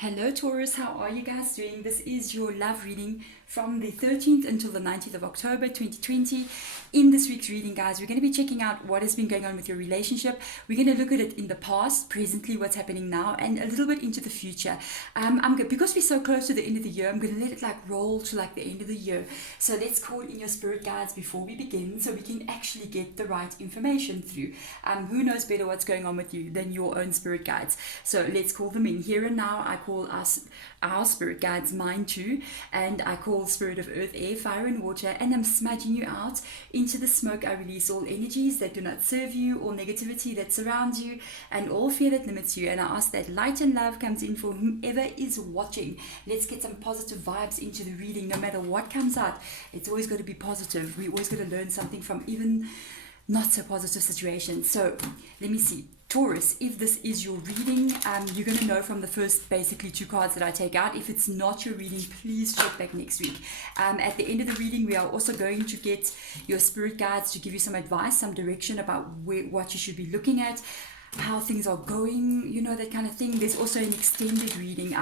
Hello Taurus, how are you guys doing? This is your love reading from the 13th until the 19th of October 2020. In this week's reading, guys, we're going to be checking out what has been going on with your relationship. We're going to look at it in the past, presently, what's happening now, and a little bit into the future. I'm good because we're so close to the end of the year. I'm going to let it roll to the end of the year. So let's call in your spirit guides before we begin, so we can actually get the right information through. Who knows better what's going on with you than your own spirit guides? So let's call them in here and now. I call us our spirit guides mine too, and I call spirit of earth, air, fire and water, and I'm smudging you out. Into the smoke I release all energies that do not serve you, all negativity that surrounds you, and all fear that limits you, and I ask that light and love comes in for whomever is watching. Let's get some positive vibes into the reading. No matter what comes out, it's always got to be positive. We always got to learn something from even not so positive situations. So let me see. Taurus, if this is your reading, you're going to know from the first basically two cards that I take out. If it's not your reading, please check back next week. At the end of the reading, we are also going to get your spirit guides to give you some advice, some direction about what you should be looking at, how things are going, that kind of thing. There's also an extended reading.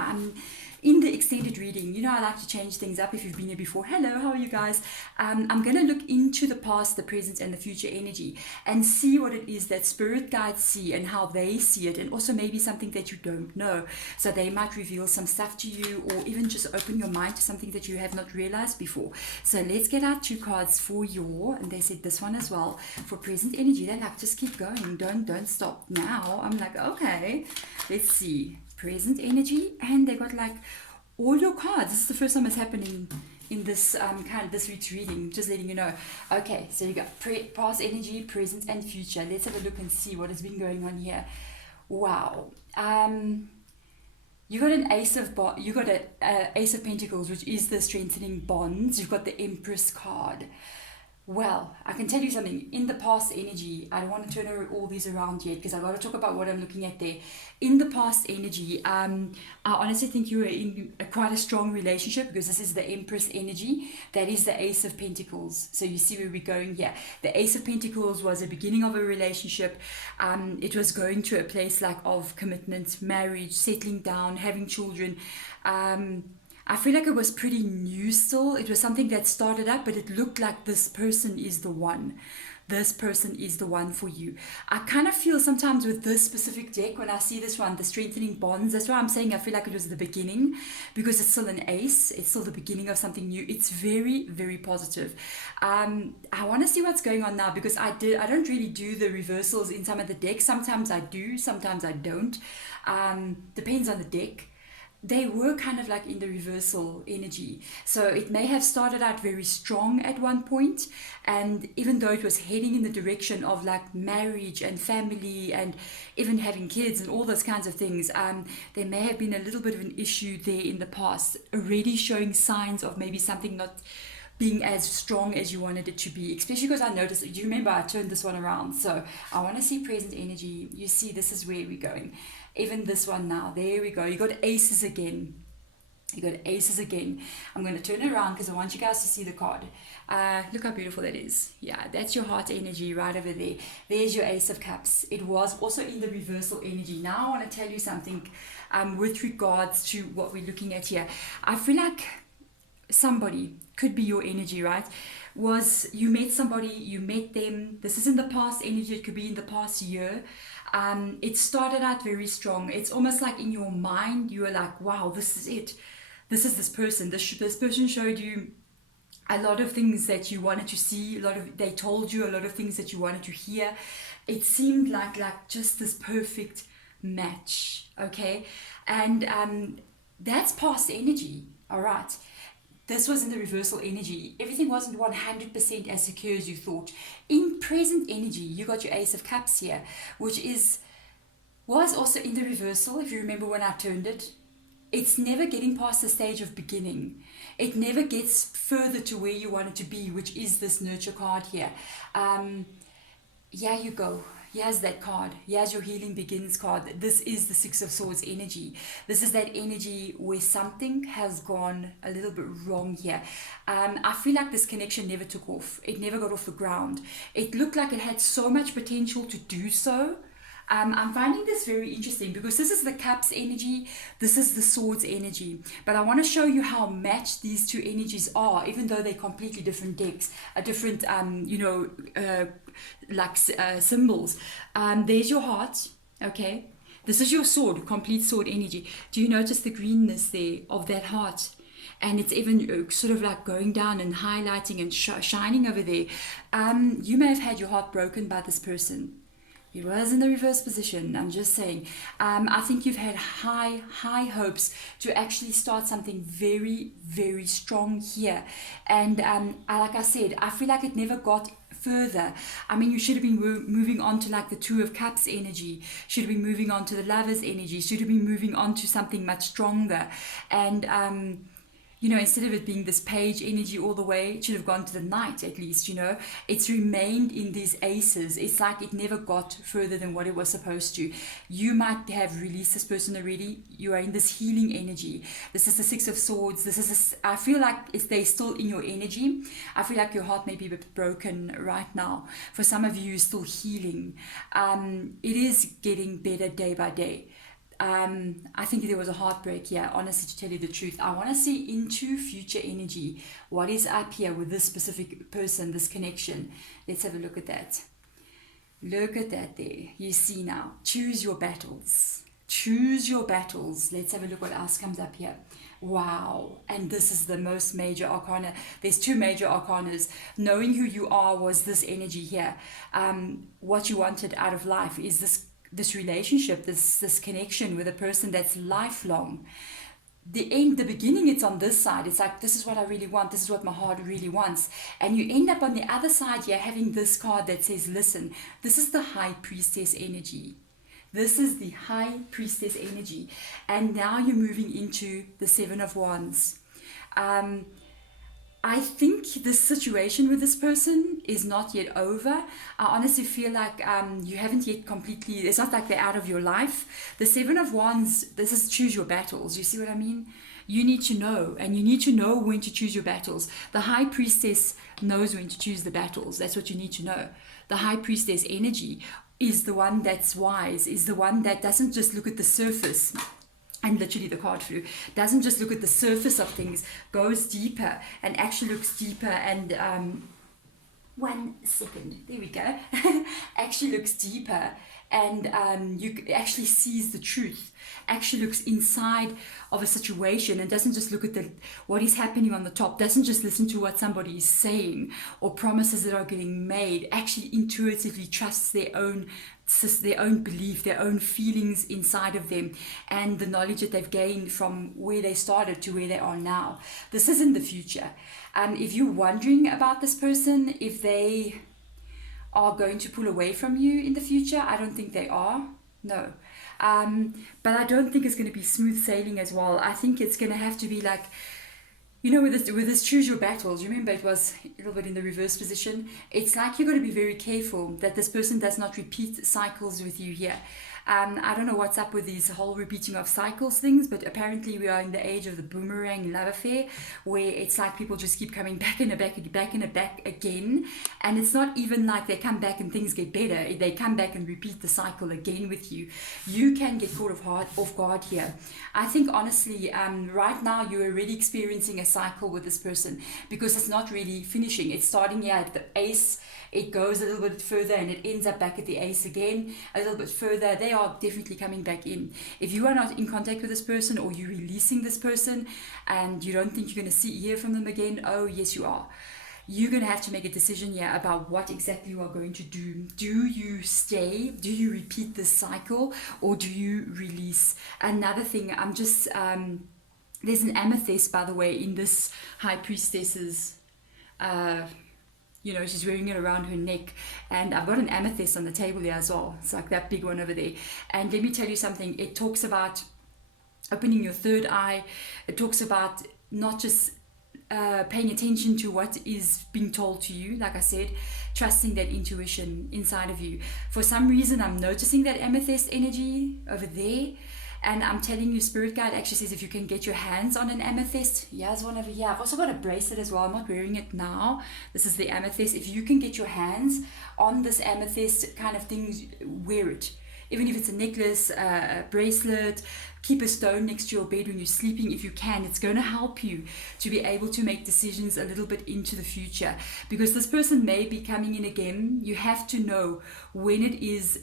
In the extended reading, I like to change things up if you've been here before. Hello, how are you guys? I'm going to look into the past, the present, and the future energy and see what it is that spirit guides see and how they see it, and also maybe something that you don't know. So they might reveal some stuff to you, or even just open your mind to something that you have not realized before. So let's get our two cards for and they said this one as well, for present energy. They're like, just keep going. Don't stop now. I'm like, okay, let's see. Present energy, and they got all your cards. This is the first time it's happening in this this week's reading, just letting you know. Okay, so you got past energy, present and future. Let's have a look and see what has been going on here. Wow. You got an ace of ace of pentacles, which is the strengthening bonds. You've got the Empress card. Well, I can tell you something. In the past energy, I don't want to turn all these around yet because I've got to talk about what I'm looking at there. In the past energy, I honestly think you were in quite a strong relationship, because this is the Empress energy. That is the Ace of Pentacles. So you see where we're going here. The Ace of Pentacles was the beginning of a relationship. It was going to a place of commitment, marriage, settling down, having children. I feel like it was pretty new still. It was something that started up, but it looked like this person is the one. This person is the one for you. I kind of feel sometimes with this specific deck, when I see this one, the strengthening bonds, that's why I'm saying I feel like it was the beginning, because it's still an ace. It's still the beginning of something new. It's very, very positive. I want to see what's going on now, because I don't really do the reversals in some of the decks. Sometimes I do, sometimes I don't. Depends on the deck. They were kind of in the reversal energy. So it may have started out very strong at one point, and even though it was heading in the direction of marriage and family and even having kids and all those kinds of things, there may have been a little bit of an issue there in the past, already showing signs of maybe something not being as strong as you wanted it to be, especially because I noticed, you remember I turned this one around. So I want to see present energy. You see, this is where we're going. Even this one now, there we go. You got aces again. You got aces again. I'm going to turn it around because I want you guys to see the card. Look how beautiful that is. Yeah, that's your heart energy right over there. There's your Ace of Cups. It was also in the reversal energy. Now I want to tell you something with regards to what we're looking at here. I feel like somebody, could be your energy, right? You met somebody, you met them. This is in the past energy. It could be in the past year. It started out very strong. It's almost like in your mind, you were like, wow, this is it. This is this person. This person showed you a lot of things that you wanted to see. They told you a lot of things that you wanted to hear. It seemed like just this perfect match, okay? And that's past energy, all right? This was in the reversal energy. Everything wasn't 100% as secure as you thought. In present energy, you got your Ace of Cups here, which was also in the reversal. If you remember when I turned it, it's never getting past the stage of beginning. It never gets further to where you want it to be, which is this nurture card here. Yeah, you go. Here's that card. Here's your healing begins card. This is the Six of Swords energy. This is that energy where something has gone a little bit wrong here. I feel like this connection never took off. It never got off the ground. It looked like it had so much potential to do so, I'm finding this very interesting because this is the Cups energy, this is the Swords energy. But I want to show you how matched these two energies are, even though they're completely different decks, different, symbols. There's your heart, okay? This is your sword, complete sword energy. Do you notice the greenness there of that heart? And it's even sort of like going down and highlighting and shining over there. You may have had your heart broken by this person. It was in the reverse position, I'm just saying. I think you've had high hopes to actually start something very, very strong here. And like I said, I feel like it never got further. I mean, you should have been moving on to like the Two of Cups energy, should have been moving on to the Lovers energy, should have been moving on to something much stronger. And instead of it being this Page energy all the way, it should have gone to the Knight at least, It's remained in these Aces. It's like it never got further than what it was supposed to. You might have released this person already. You are in this healing energy. This is the Six of Swords. I feel like they're still in your energy. I feel like your heart may be a bit broken right now. For some of you, still healing. It is getting better day by day. I think there was a heartbreak here, honestly, to tell you the truth. I want to see into future energy. What is up here with this specific person, this connection? Let's have a look at that. Look at that there. You see now. Choose your battles. Choose your battles. Let's have a look what else comes up here. Wow. And this is the most major arcana. There's two major arcanas. Knowing who you are was this energy here. What you wanted out of life is this relationship, this connection with a person that's lifelong. The beginning, it's on this side. It's like, this is what I really want. This is what my heart really wants. And you end up on the other side here having this card that says, listen, this is the High Priestess energy. This is the High Priestess energy. And now you're moving into the Seven of Wands. I think this situation with this person is not yet over. I honestly feel like you haven't yet completely, it's not like they're out of your life. The Seven of Wands, this is choose your battles. You see what I mean? You need to know, and you need to know when to choose your battles. The High Priestess knows when to choose the battles. That's what you need to know. The High Priestess energy is the one that's wise, is the one that doesn't just look at the surface. And literally the card flew, doesn't just look at the surface of things, goes deeper and actually looks deeper and 1 second, there we go, actually looks deeper and you actually sees the truth, actually looks inside of a situation and doesn't just look at what is happening on the top, doesn't just listen to what somebody is saying or promises that are getting made, actually intuitively trusts their own belief, their own feelings inside of them and the knowledge that they've gained from where they started to where they are now. This is in the future. If you're wondering about this person, if they are going to pull away from you in the future, I don't think they are. No. But I don't think it's going to be smooth sailing as well. I think it's going to have to be like, with this choose your battles, remember it was a little bit in the reverse position. It's like you're going to be very careful that this person does not repeat cycles with you here. I don't know what's up with these whole repeating of cycles things, but apparently we are in the age of the boomerang love affair, where it's like people just keep coming back and back again. And it's not even like they come back and things get better. They come back and repeat the cycle again with you. You can get caught off guard here. I think honestly, right now you're already experiencing a cycle with this person because it's not really finishing. It's starting here at the Ace. It goes a little bit further and it ends up back at the Ace again, a little bit further. They are definitely coming back in. If you are not in contact with this person or you're releasing this person and you don't think you're going to hear from them again, oh yes you are. You're going to have to make a decision here about what exactly you are going to do. Do you stay? Do you repeat this cycle? Or do you release? Another thing, there's an amethyst, by the way, in this High Priestess's she's wearing it around her neck, and I've got an amethyst on the table here as well. It's like that big one over there. And let me tell you something, it talks about opening your third eye. It talks about not just paying attention to what is being told to you, like I said, trusting that intuition inside of you. For some reason, I'm noticing that amethyst energy over there. And I'm telling you, Spirit Guide actually says if you can get your hands on an amethyst, here's one over here. I've also got a bracelet as well. I'm not wearing it now. This is the amethyst. If you can get your hands on this amethyst kind of thing, wear it. even if it's a necklace, a bracelet. Keep a stone next to your bed when you're sleeping if you can. It's going to help you to be able to make decisions a little bit into the future, because this person may be coming in again. You have to know when it is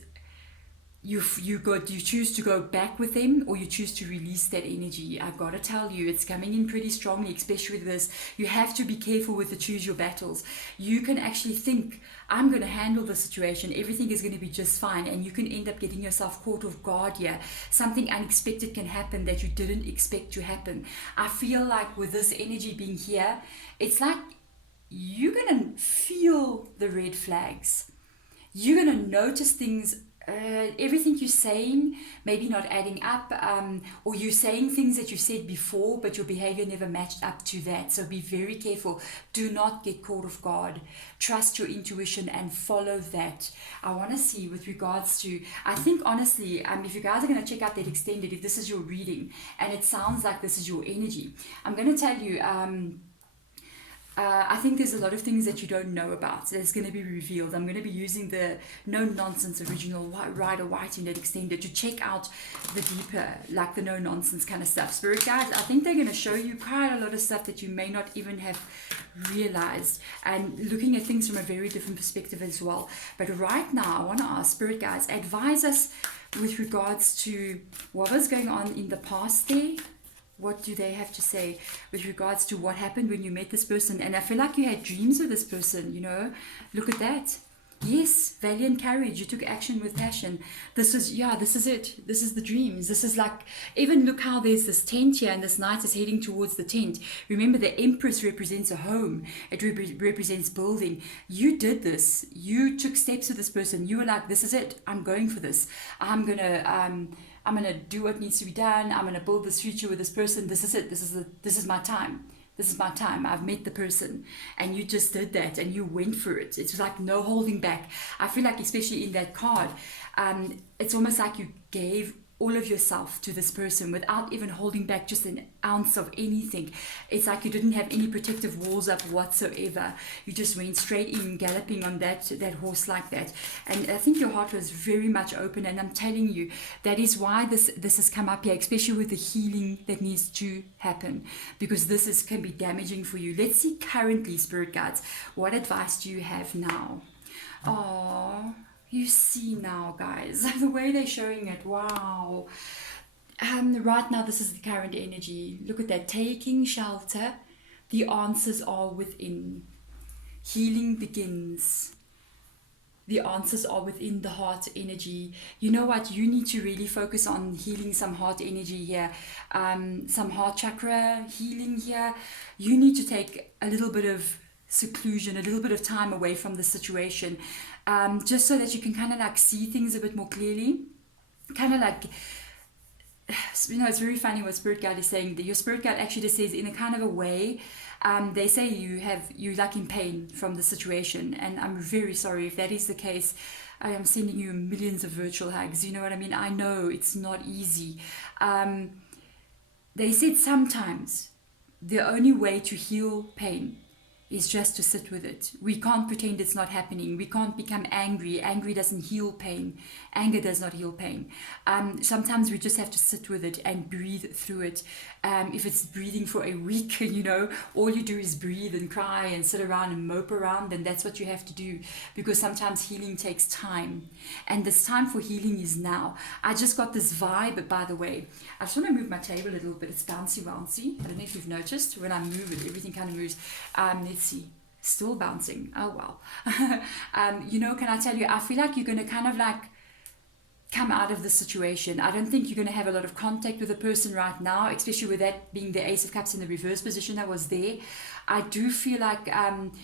you choose to go back with them, or you choose to release that energy. I gotta tell you, it's coming in pretty strongly, especially with this. You have to be careful with the choose your battles. You can actually think, I'm going to handle the situation, everything is going to be just fine, and you can end up getting yourself caught off guard here. Something unexpected can happen that you didn't expect to happen. I feel like with this energy being here, it's like you're going to feel the red flags. You're going to notice things, everything you're saying maybe not adding up, or you're saying things that you said before but your behavior never matched up to that. So be very careful. Do not get caught off guard. Trust your intuition and follow that. I want to see with regards to, I think honestly, if you guys are going to check out that extended, if this is your reading and it sounds like this is your energy, I'm going to tell you, I think there's a lot of things that you don't know about that's going to be revealed. I'm going to be using the no-nonsense original Rider White in that extended to check out the deeper, like the no-nonsense kind of stuff. Spirit guides, I think they're going to show you quite a lot of stuff that you may not even have realized, and looking at things from a very different perspective as well. But right now, I want to ask Spirit guides, advise us with regards to what was going on in the past there. What do they have to say with regards to what happened when you met this person? And I feel like you had dreams with this person, you know. Look at that. Yes, valiant courage. You took action with passion. This is it. This is the dreams. This is like, even look how there's this tent here and this knight is heading towards the tent. Remember, the Empress represents a home. It represents building. You did this. You took steps with this person. You were like, this is it. I'm going for this. I'm going to do what needs to be done. I'm going to build this future with this person. This is it. This is my time. This is my time. I've met the person. And you just did that and you went for it. It's like no holding back. I feel like, especially in that card, it's almost like you gave all of yourself to this person without even holding back just an ounce of anything. It's like you didn't have any protective walls up whatsoever. You just went straight in, galloping on that horse like that. And I think your heart was very much open, and I'm telling you, that is why this has come up here, especially with the healing that needs to happen, because this can be damaging for you. Let's see currently, Spirit guides, what advice do you have now? Oh, you see now, guys, the way they're showing it. Wow. Right now, this is the current energy. Look at that. Taking shelter. The answers are within. Healing begins. The answers are within the heart energy. You know what? You need to really focus on healing some heart energy here. Some heart chakra healing here. You need to take a little bit of seclusion, a little bit of time away from the situation, just so that you can kind of like see things a bit more clearly. Kind of like, you know, it's very funny what Spirit Guide is saying. Your Spirit Guide actually just says, in a kind of a way, they say you're like in pain from the situation, and I'm very sorry if that is the case. I am sending you millions of virtual hugs. You know what I mean? I know it's not easy. They said sometimes the only way to heal pain is just to sit with it. We can't pretend it's not happening. We can't become angry. Angry doesn't heal pain. Anger does not heal pain. Sometimes we just have to sit with it and breathe through it. If it's breathing for a week, you know, all you do is breathe and cry and sit around and mope around, then that's what you have to do, because sometimes healing takes time. And this time for healing is now. I just got this vibe, by the way. I just want to move my table a little bit. It's bouncy. I don't know if you've noticed. When I move it, everything kind of moves. Let's see. Still bouncing. Oh, well. You know, can I tell you, I feel like you're going to kind of like come out of the situation. I don't think you're going to have a lot of contact with the person right now, especially with that being the Ace of Cups in the reverse position that was there. I do feel like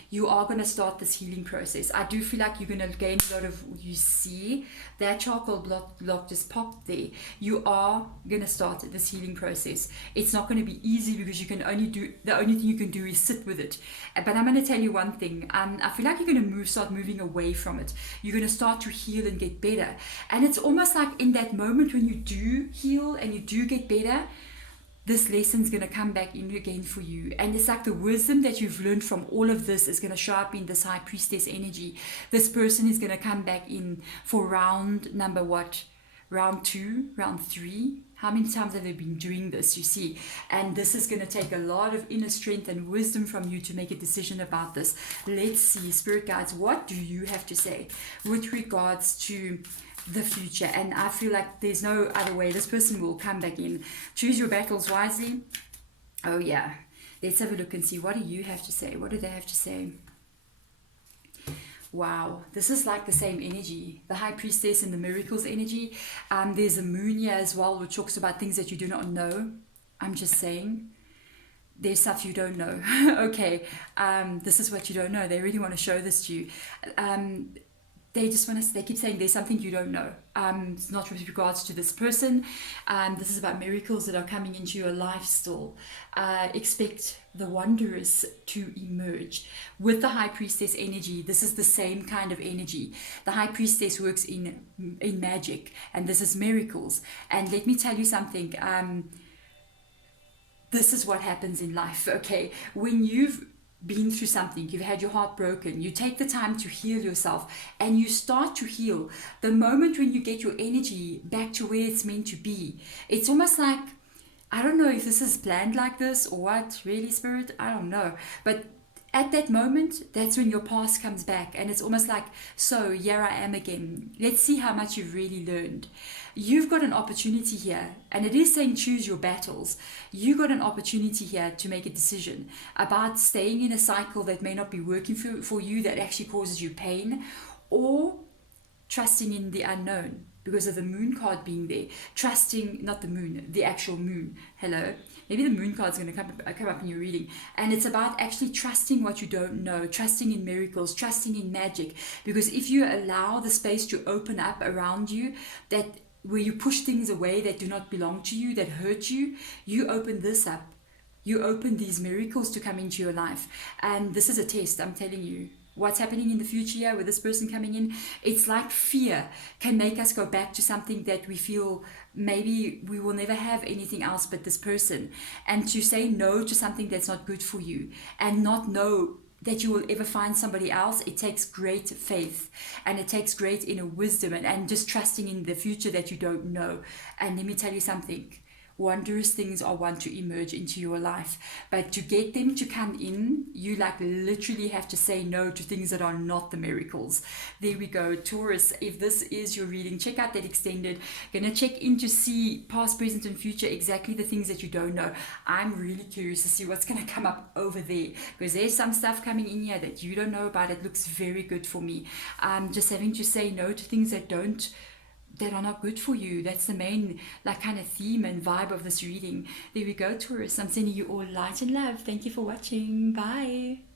you are going to start this healing process. I do feel like you're going to gain a lot of, you see that charcoal block just popped there. You are going to start this healing process. It's not going to be easy, because you can only do, the only thing you can do is sit with it. But I'm going to tell you one thing. I feel like you're going to start moving away from it. You're going to start to heal and get better. And it's almost like in that moment when you do heal and you do get better, this lesson's going to come back in again for you. And it's like the wisdom that you've learned from all of this is going to show up in this High Priestess energy. This person is going to come back in for round number what? round 2, round 3. How many times have they been doing this, you see? And this is going to take a lot of inner strength and wisdom from you to make a decision about this. Let's see, Spirit Guides, what do you have to say with regards to the future? And I feel like there's no other way. This person will come back in. Choose your battles wisely. Oh, yeah. Let's have a look and see. What do you have to say? What do they have to say? Wow, this is like the same energy, the High Priestess and the Miracles energy. There's a moon here as well, which talks about things that you do not know. I'm just saying, there's stuff you don't know. Okay, this is what you don't know. They really want to show this to you. They just want to, they keep saying there's something you don't know. It's not with regards to this person. This is about miracles that are coming into your life still. Expect the wondrous to emerge. With the High Priestess energy, this is the same kind of energy. The High Priestess works in magic, and this is miracles. And let me tell you something. This is what happens in life, okay? When you've been through something, you've had your heart broken, you take the time to heal yourself and you start to heal. The moment when you get your energy back to where it's meant to be, it's almost like, I don't know if this is planned like this or what, really, Spirit, I don't know. But at that moment, that's when your past comes back, and it's almost like, so here I am again. Let's see how much you've really learned. You've got an opportunity here, and it is saying choose your battles. You got an opportunity here to make a decision about staying in a cycle that may not be working for you, that actually causes you pain, or trusting in the unknown because of the moon card being there. Trusting, not the moon, the actual moon. Hello. Maybe the moon card is going to come up in your reading. And it's about actually trusting what you don't know, trusting in miracles, trusting in magic. Because if you allow the space to open up around you, that where you push things away that do not belong to you, that hurt you, you open this up. You open these miracles to come into your life. And this is a test, I'm telling you. What's happening in the future here with this person coming in, it's like fear can make us go back to something that we feel maybe we will never have anything else but this person. And to say no to something that's not good for you and not know that you will ever find somebody else, it takes great faith and it takes great inner wisdom and just trusting in the future that you don't know. And let me tell you something. Wondrous things are want to emerge into your life, but to get them to come in, you like literally have to say no to things that are not the miracles. There we go, Taurus. If this is your reading, check out that extended. Gonna check in to see past, present, and future, exactly the things that you don't know. I'm really curious to see what's gonna come up over there, because there's some stuff coming in here that you don't know about. It looks very good for me. Just having to say no to things that are not good for you. That's the main like kind of theme and vibe of this reading. There we go, Taurus. I'm sending you all light and love. Thank you for watching. Bye.